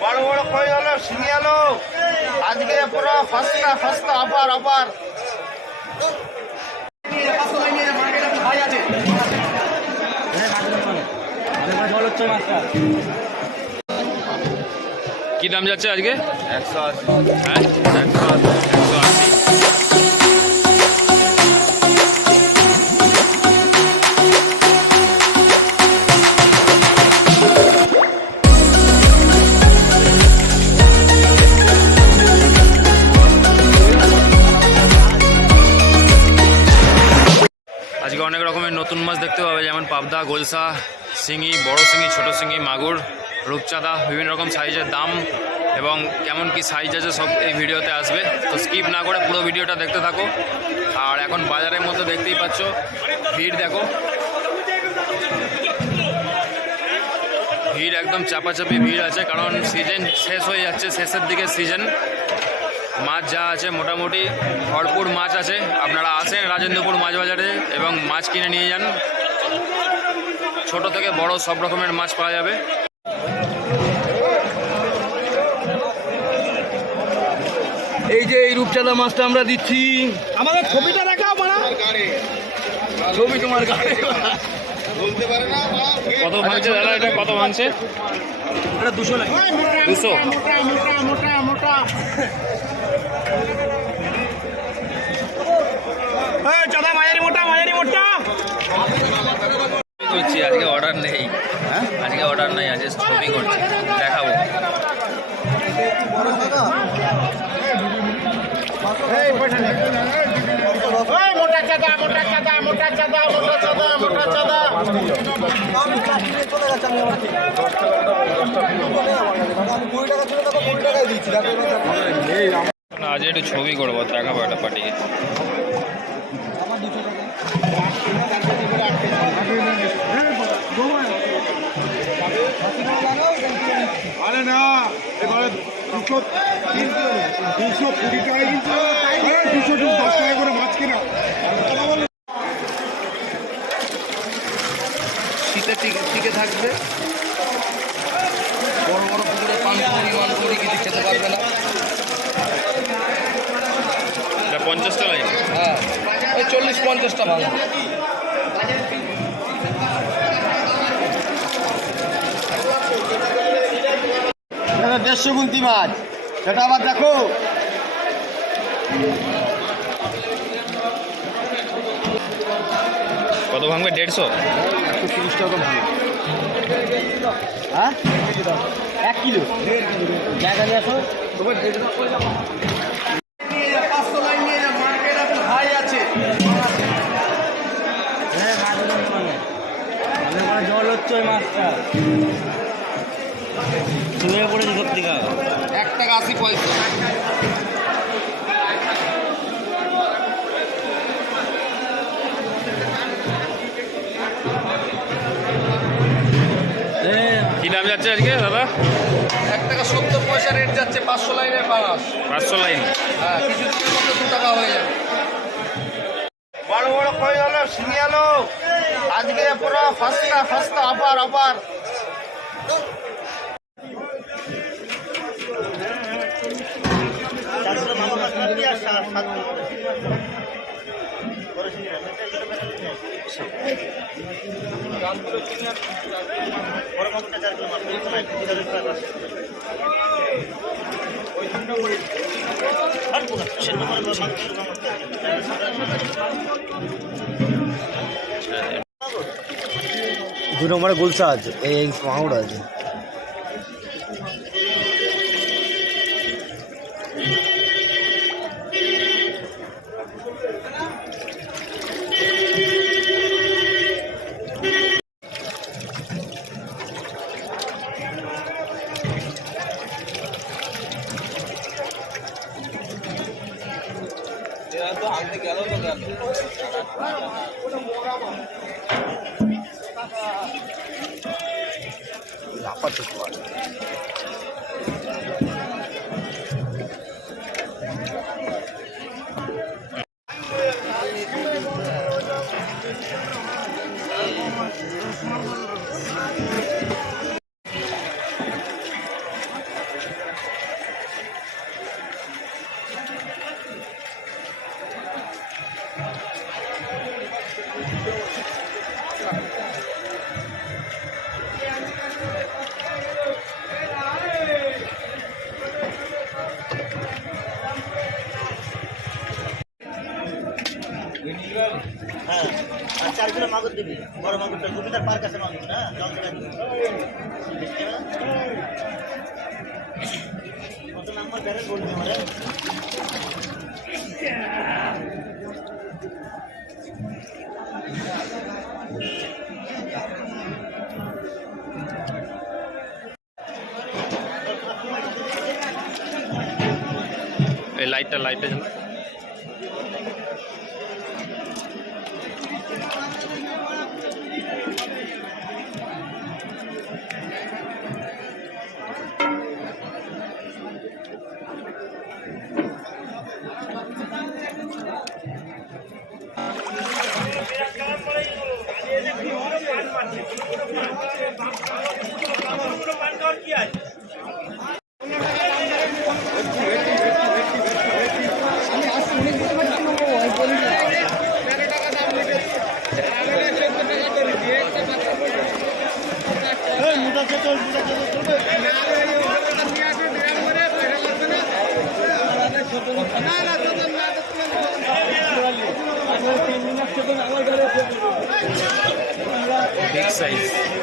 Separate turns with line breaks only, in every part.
বড় বড় কই হলো শিঙি হলো আজকে পুরো ফাস্তা ফাস্তা অফার অফার
কি দাম যাচ্ছে আজকে?
একশো আশি।
হ্যাঁ? একশো একশো আশি। মাছ দেখতে পাবে, যেমন পাবদা, গোলসা শিঙি, বড় শিঙি, ছোট শিঙি, মাগুর, রূপচাঁদা, বিভিন্ন রকম সাইজের দাম এবং কেমন কি সাইজ আছে সব এই ভিডিওতে আসবে। তো স্কিপ না করে পুরো ভিডিওটা দেখতে থাকো। আর এখন বাজারের মধ্যে দেখতেই পাচ্ছ, ভিড় দেখো। ভিড় একদম চাপাচাপি ভিড় আছে, কারণ সিজন শেষ হয়ে যাচ্ছে, শেষের দিকে সিজন মাছ যা আছে মোটামুটি ভরপুর মাছ আছে। আপনারা আসেন রাজেন্দ্রপুর মাছ বাজারে এবং মাছ কিনে নিয়ে যান। ছোট থেকে বড় সব রকমের মাছ পাওয়া যাবে।
এই যে এই রূপচাঁদা মাছটা আমরা দিচ্ছি।
আমাদের ছবিটা দেখাও মারা।
ছবি তোমার গাড়ি
বলতে পারে না
কত ভাঙছে দাদা এটা? কত ভাঙছে?
এটা দুশো লাগে
দুশো
মোটা মোটা মোটা। মোটা
চাঁদা মাঝারি মোটা মাঝারি মোটা
করছি আজকে অর্ডার নেই আজকে অর্ডার নেই আজকে ছবি করছি দেখাবো
ওই মোটা চাঁদা মোটা চাঁদা মোটা চাঁদা মোটা চাঁদা মোটা চাঁদা
না আজ একটু ছবি করব দেখাবো একটা পার্টিকে
আরে না দুশো দুশো কুড়ি টাকা কিন্তু দুশো দশ টাকা করে মাছ কিনা।
টিকে থাকবে। বড় বড় পুকুরে পানপুরি মানপুরি কিছু খেতে পারবে না।
পঞ্চাশটা লাইন
হ্যাঁ। ওই চল্লিশ পঞ্চাশটা ভালো
দেড়শো গুনতি মাছ। সেটা আবার দেখো।
কত ভাঙবে? দেড়শো?
একশো তিরিশ টাকা ভালো হ্যাঁ? এক কিলো। জায়গা নিয়ে আসো।
পাঁচশো লাইন নিয়ে যা মার্কেট এখন হাই আছে
জল হচ্ছে ওই মাছটা। শুয়ে পড়েছে সত্যিকার।
এক টাকা আশি পয়সা
যাচ্ছে আজকে দাদা?
এক টাকা সত্তর পয়সা রেট যাচ্ছে পাঁচশো লাইনের পাঁচ
পাঁচশো লাইন।
হ্যাঁ দু টাকা হয়ে যাবে।
বড় বড় কই হলো শিঙি আজকে পুরো সস্তা সস্তা অফার অফার
দু নম্বরে গুলসা আছে এই মাহুর আছে।
அப்பா লাইটটা লাইটটা জ্বালা। বিগ সাইজ ভাগ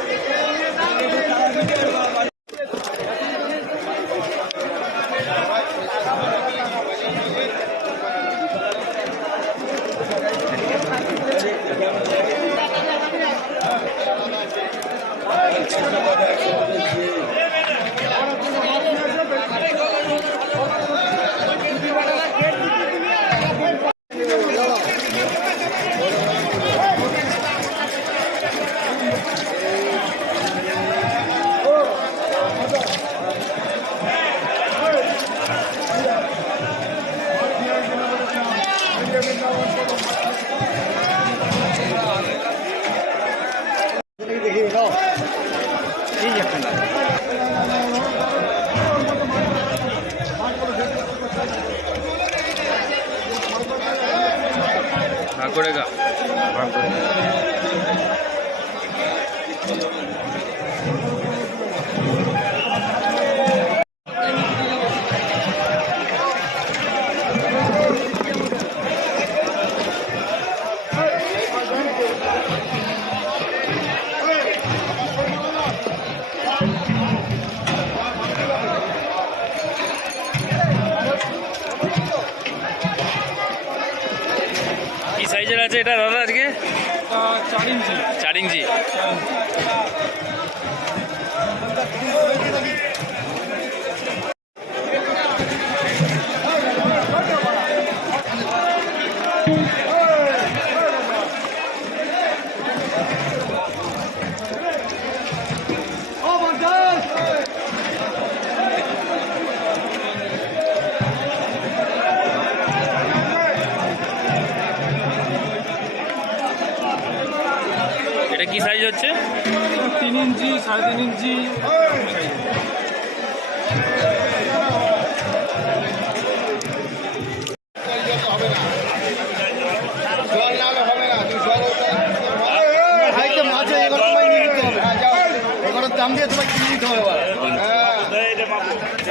তোমায় কিনে নিতে হবে।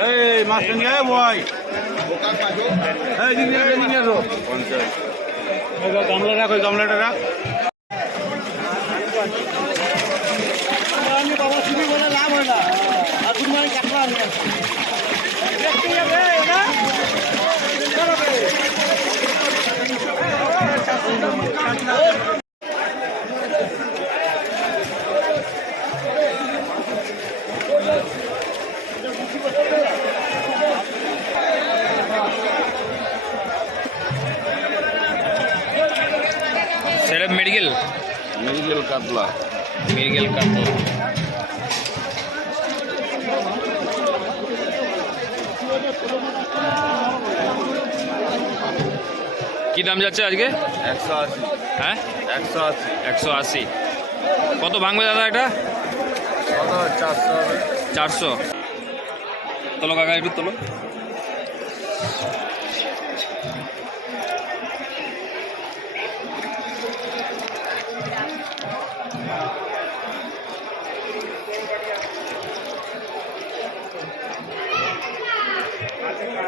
এই মাছটা নিয়ে ভাই এই ইঞ্জিনিয়ার ইঞ্জিনিয়ার গামলা রাখ ওই গামলাটা রাখ
বাবা শুনি বলে লাভ হয়
কি দাম যাচ্ছে আজকে?
একশো আশি।
হ্যাঁ?
একশো আশি।
একশো আশি। কত ভাঙবে দাদা এটা?
চারশো
চারশো। তোলো কাকা একটু তোলো।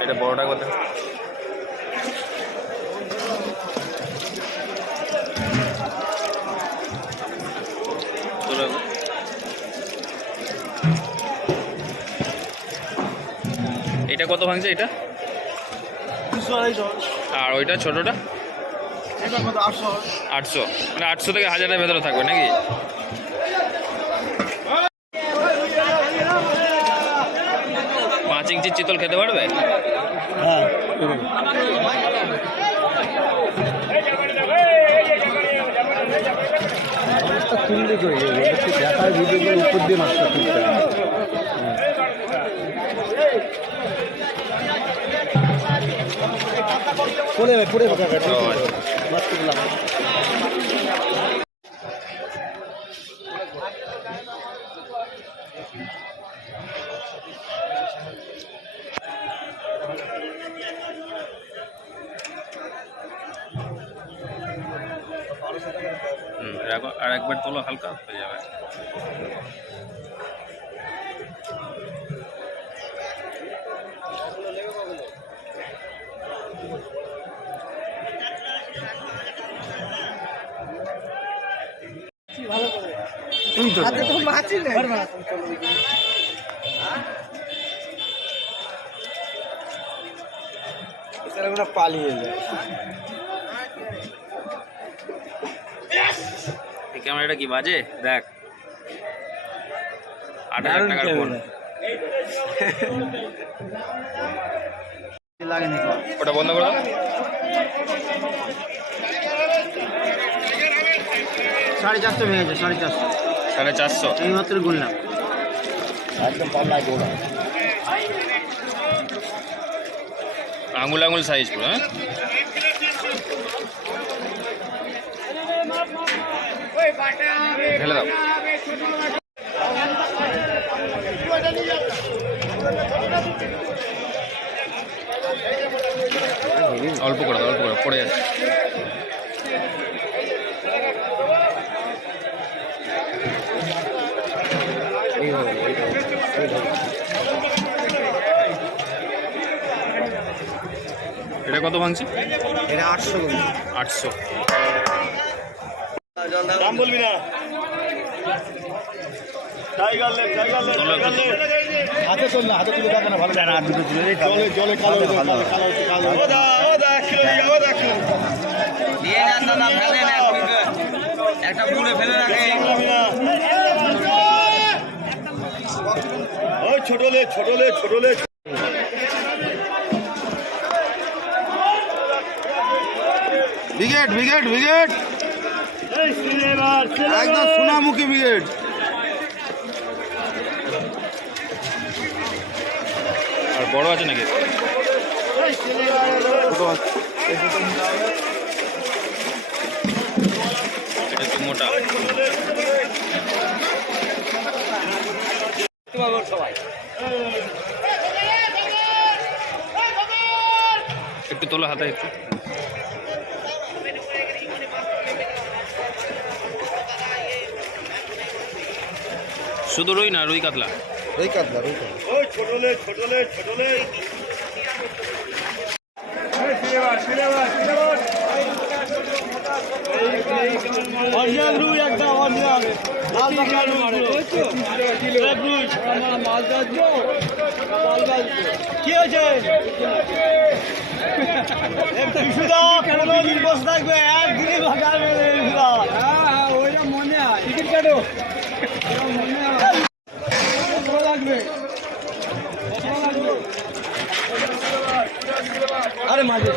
এটা বড়টা কথা এটা কত ভাঙছে এটা? আর ওইটা ছোটোটা? আটশো। আটশো। মানে আটশো থেকে হাজারের ভেতরে থাকবে নাকি? পাঁচ চিতল খেতে পারবে?
তুললে করে দেখার ভিডিওগুলো উপর দিয়ে মাছটা তুলতে পড়ে পড়ে যাবে
ও, আচ্ছা।
মাছ তুললাম।
আর একবার তোলো হালকা হয়ে যাবে।
পালিয়ে যায়
ক্যামেরাটা কি বাজে? দেখ। আট হাজার
দারুণ
টাকার ফোন
লাগেনি
ওটা বন্ধ করে। দাও
সাড়ে চারশো ভেঙেছে সাড়ে চারশো।
সাড়ে চারশো।
এই মাত্র গুনলাম।
একদম পাল্লায় গোড়া
আঙুল আঙুল সাইজ পুরো হ্যাঁ? ঢেলে দাও অল্প করে দাও অল্প করে পড়ে যাচ্ছে। এটা কত ভাঙছে?
এটা আটশো
আটশো।
দাম বলবি না? লেগ
চলো একটু
হাতে চল না হাতে তুলে যাবে না ভালো। না দুটো তুলে জলে জলে কালো কালো কালো। হচ্ছে, কালো ও দা ও দা এক কিলো নিয়ে, ও দা এক কিলো।
দিয়ে নেন দাদা ফেলে নেন একটা পুরে ফেলে রাখে।
সামলাবি ওই ছোট লে ছোট লে ছোট লে।
ব্রিগেড ব্রিগেড ব্রিগেড
এই সিলেবার
একদম সোনামুখী ব্রিগেড
আর বড় আছে নাকি? মোটা। একটু তোলো হাতে একটু। শুধু রুই না রুই কাতলা?
ওই কাতলা
অরিজিনাল রুই একদম অরিজিনাল। লাল টাকা রুই। রুই মাল কি হয়েছে? বসে থাকবে ভাগার মেরে হ্যাঁ হ্যাঁ মনে হয়। টিকিট কাটো। মনে হয় লাগবে আরে মাঝে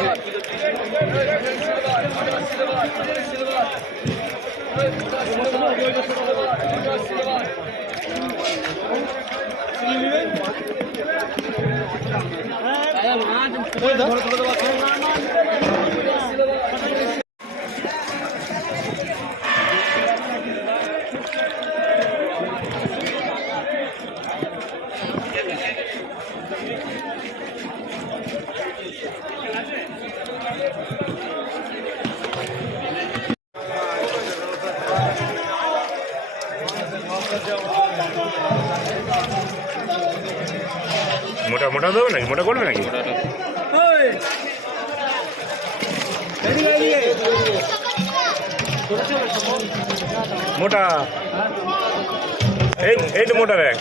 মোটা মোটা করবে নাকি? মোটা। এই এই মোটা ব্যাগ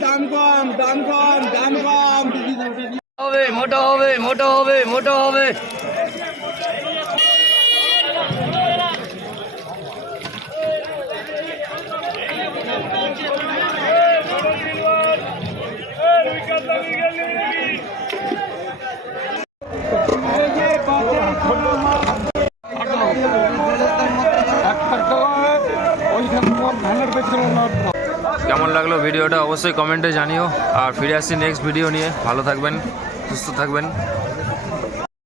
দাম কম দাম কম দাম কম
হবে মোটা হবে মোটা হবে মোটা হবে
কেমন লাগল ভিডিওটা অবশ্যই কমেন্টে জানিও। আর ফিরে আসছি নেক্সট ভিডিও নিয়ে। ভালো থাকবেন, সুস্থ থাকবেন।